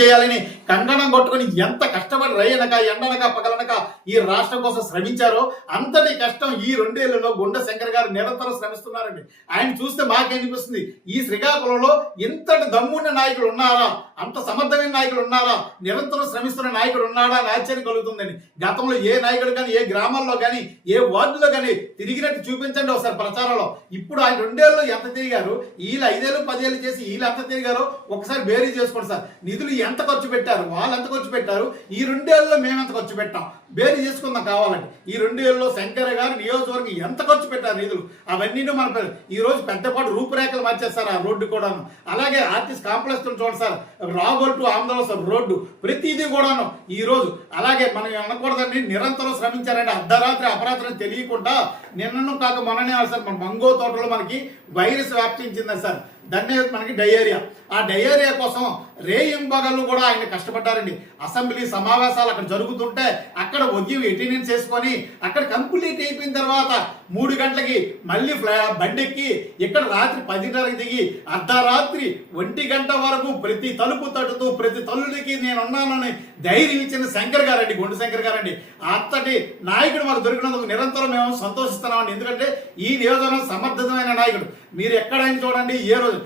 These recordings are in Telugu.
చేయాలని కంకణం కొట్టుకుని ఎంత కష్టపడి రైనక ఎండనక పగలనక ఈ రాష్ట్రం కోసం శ్రమించారో అంతటి కష్టం ఈ 2 ఏళ్లలో గుండ శంకర్ గారు నిరంతరం శ్రమిస్తున్నారండి. ఆయన చూస్తే మాకేమనిపిస్తుంది, ఈ శ్రీకాకుళంలో ఇంతటి దమ్మున్న నాయకులు ఉన్నారా, అంత సమర్థమైన నాయకులు ఉన్నారా, నిరంతరం శ్రమిస్తున్న నాయకుడు ఉన్నాడా అని ఆశ్చర్యం కలుగుతుందని. గతంలో ఏ నాయకుడు కానీ ఏ గ్రామాల్లో కానీ ఏ వార్డులో కానీ తిరిగినట్టు చూపించండి ఒకసారి ప్రచారంలో. ఇప్పుడు ఆయన 2 ఏళ్ళు ఎంత తిరిగారు, వీళ్ళు 5 ఏళ్ళు 10 ఏళ్ళు చేసి వీళ్ళు ఎంత తిరిగారో ఒకసారి బేరీ చేసుకోండి సార్. నిధులు ఎంత ఖర్చు పెట్టారు, వాళ్ళు ఎంత ఖర్చు పెట్టారు, ఈ 2 ఏళ్ళలో మేము ఎంత ఖర్చు పెట్టాం, బేరీ చేసుకుందాం కావాలంటే. ఈ 2 ఏళ్ళలో శంకర్ గారు నియోజకవర్గం ఎంత ఖర్చు పెట్టారు నిధులు, అవన్నీ మన ఈ రోజు పెద్దపాటు రూపురేఖలు మార్చేస్తారు ఆ రోడ్డు కూడాను. అలాగే ఆర్టిస్ట్ కాంప్లెక్స్ చూడండి సార్, రాగోల్ టు ఆంధ్రప్రదేశ్ రోడ్డు ప్రతిదీ కూడాను ఈ రోజు. అలాగే మనం అనకూడదని నిరంతరం శ్రమించారంటే అర్ధరాత్రి అపరాత్రి తెలియకుండా నిన్నను కాక మొన్ననే సార్ మన మంగో తోటలో మనకి వైరస్ వ్యాప్తించింది సార్. దాన్ని మనకి డయేరియా. ఆ డయేరియా కోసం రేయింబగళ్ళు కూడా ఆయన కష్టపడ్డారండి. అసెంబ్లీ సమావేశాలు అక్కడ జరుగుతుంటే అక్కడ ఉదయం అటెండెన్స్ చేసుకొని అక్కడ కంప్లీట్ అయిపోయిన తర్వాత 3 గంటలకి మళ్ళీ బండెక్కి ఇక్కడ రాత్రి 10:30కి దిగి అర్ధరాత్రి 1 గంట వరకు ప్రతి తలుపు తట్టుతూ ప్రతి తల్లుడికి నేనున్నానని ధైర్యం ఇచ్చిన శంకర్ గారండి, గుండు శంకర్ గారండి. అంతటి నాయకుడు మాకు దొరికినందుకు నిరంతరం మేము సంతోషిస్తున్నామండి. ఎందుకంటే ఈ నియోజకవర్గం సమర్థమైన నాయకుడు. మీరు ఎక్కడైనా చూడండి, ఏ రోజు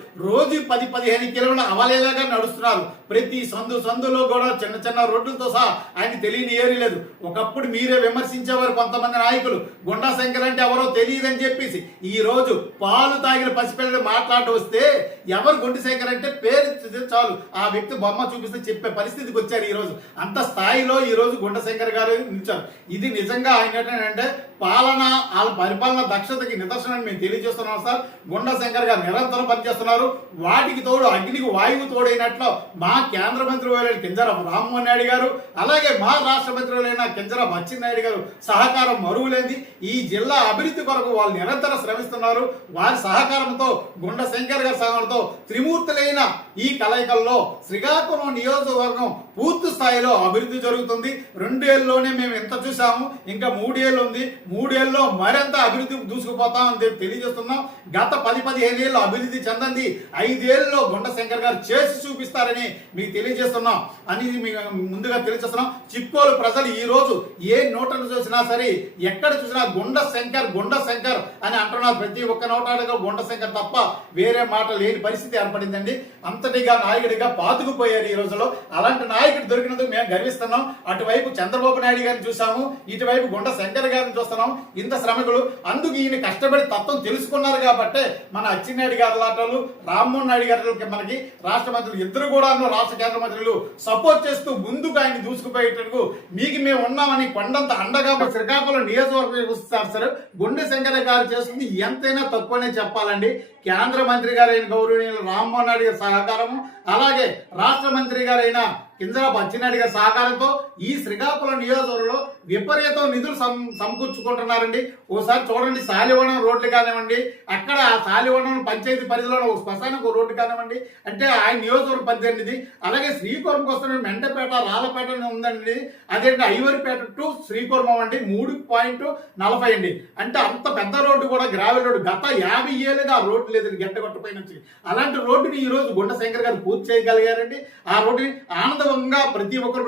10-15 కిలోమీటర్లు అవలేలాగా నడుస్తున్నారు. ప్రతి సందులో కూడా చిన్న చిన్న రోడ్లతో సహా ఆయన తెలియని ఏరీ లేదు. ఒకప్పుడు మీరే విమర్శించేవారు కొంతమంది నాయకులు, గుండా శంకర్ అంటే ఎవరో తెలియదని చెప్పేసి. ఈ రోజు పాలు తాగిన పసిపిల్లలు మాట్లాడి వస్తే ఎవరు గుండు శంకర్ అంటే పేరు చాలు ఆ వ్యక్తి బొమ్మ చూపిస్తే చెప్పే పరిస్థితికి వచ్చారు. ఈ రోజు అంత స్థాయిలో ఈ రోజు గుండా శంకర్ గారు నిలిచారు. ఇది నిజంగా ఆయన ఏంటంటే పాలన, వాళ్ళ పరిపాలన దక్షతకి నిదర్శనం మేము తెలియజేస్తున్నాం సార్. గుండా శంకర్ గారు నిరంతరం పనిచేస్తున్నారు. వాటికి తోడు అగ్నికి వాయువు తోడైనట్లు మా కేంద్ర మంత్రి కింజరాపు రామ్మోహన్ నాయుడు గారు, అలాగే మా రాష్ట్ర మంత్రులైన కింజరాపు అచ్చెన్నాయుడు గారు సహకారం మరువులేంది. ఈ జిల్లా అభివృద్ధి కొరకు వాళ్ళు నిరంతరం శ్రమిస్తున్నారు. వారి సహకారంతో గుండా శంకర్ గారి సహకారంతో త్రిమూర్తులైన ఈ కలయికల్లో శ్రీకాకుళం నియోజకవర్గం పూర్తి స్థాయిలో అభివృద్ధి జరుగుతుంది. 2 ఏళ్ళలోనే మేము ఎంత చూసాము, ఇంకా 3 ఏళ్ళు ఉంది. 3 ఏళ్ళలో మరింత అభివృద్ధి దూసుకుపోతామని తెలియజేస్తున్నాం. గత 10-15 ఏళ్ళు అభివృద్ధి చెందంది 5 ఏళ్ళలో గుండా శంకర్ గారు చేసి చూపిస్తారని మీకు తెలియజేస్తున్నాం అని ముందుగా తెలియజేస్తున్నాం. చిక్కోలు ప్రజలు ఈ రోజు ఏ నోటను చూసినా సరే, ఎక్కడ చూసినా గుండా శంకర్ అని అంటున్నారు. ప్రతి ఒక్క నోటాలుగా గుండా శంకర్ తప్ప వేరే మాట లేని పరిస్థితి ఏర్పడిందండి. అంతటిగా నాయకుడిగా పాతుకుపోయారు ఈ రోజులో. అలాంటి నాయకుడు దొరికినందుకు మేము గర్విస్తున్నాం. అటువైపు చంద్రబాబు నాయుడు గారిని చూసాము, ఇటువైపు గుండా శంకర్ గారిని చూస్తున్నాం. ఇంత శ్రమికులు అందుకు ఈయన కష్టపడి తత్వం తెలుసుకున్నారు కాబట్టి మన అచ్చెన్నాయుడు గారి లాటలు, రామ్మోహన్ నాయుడు గారి మనకి రాష్ట్ర మంత్రులు ఇద్దరు కూడా రాష్ట్ర కేంద్ర మంత్రులు సపోర్ట్ చేస్తూ ముందుకు ఆయన దూసుకుపోయేటందుకు మీకు మేము ఉన్నామని కొండంత అండగా శ్రీకాకుళం నియోజకవర్గం వస్తారు. గుండె శంకర్ గారు చేస్తుంది ఎంతైనా తక్కువనే చెప్పాలండి. కేంద్ర మంత్రి గారైన గౌరవనీయులు రామ్మోహన్ నాయుడు గారి సహకారము, అలాగే రాష్ట్ర మంత్రి గారైన కింజరాపు అచ్చెన్నాయుడు గారి సహకారంతో ఈ శ్రీకాకుళం నియోజకవర్గంలో విపరీతం నిధులు సమకూర్చుకుంటున్నారండి. ఒకసారి చూడండి, శాలివనం రోడ్లు కానివ్వండి, అక్కడ ఆ శాలివనం పంచాయతీ పరిధిలో ఒక శ్మశానికి రోడ్డు కానివ్వండి, అంటే ఆయన నియోజకవర్గం పరిధి. అలాగే శ్రీకాకుళంకి వస్తున్న మెండపేట రాళ్ళపేట ఉందండి, అదేంటి ఐవరిపేట టు శ్రీకాకుళం అండి 3.40 అండి. అంటే అంత పెద్ద రోడ్డు కూడా గ్రావెల్ రోడ్డు. గత 50 ఏళ్ళుగా ఆ రోడ్డు లేదు గడ్డగొట్టపై నుంచి. అలాంటి రోడ్డుని ఈ రోజు గుండా శంకర్ గారు పూర్తి చేయగలిగారండి. ఆ రోడ్డుని ఆనందంగా ప్రతి ఒక్కరు